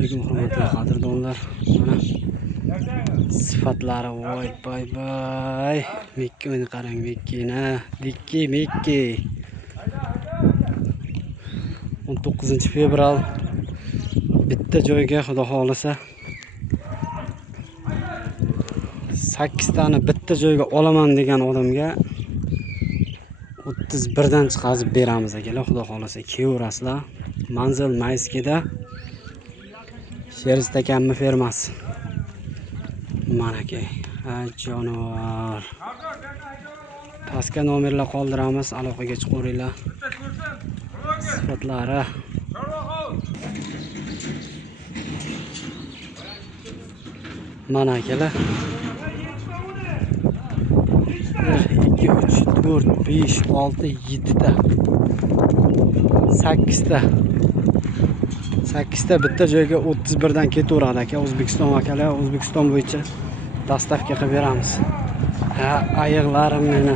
alaykum hurmatli qadrdonlar. Mana sifatlari voy bay. Mikkini qarang, mikkini. Mikki. 19-fevral bitta joyga xudo xolisa 8 tani bitta joyga olaman degan odamga 31 dan chiqazib beramiz akalar, xudo xolisa. Kevraslar. Manzil Mayskida. Sheristakammi fermasi. Mana aka, jonivor. Pastga nomerlar qoldiramiz, aloqaga chiqaveringlar. Sifatlari mana akalar. 1 2 3 4 5 6 7 ta 8 ta 8 ta bitta joyga 31 dan ketaveradi aka. O'zbekiston akalar, O'zbekiston bo'yicha dastavka qilib beramiz. Ha, ayiqlarim meni.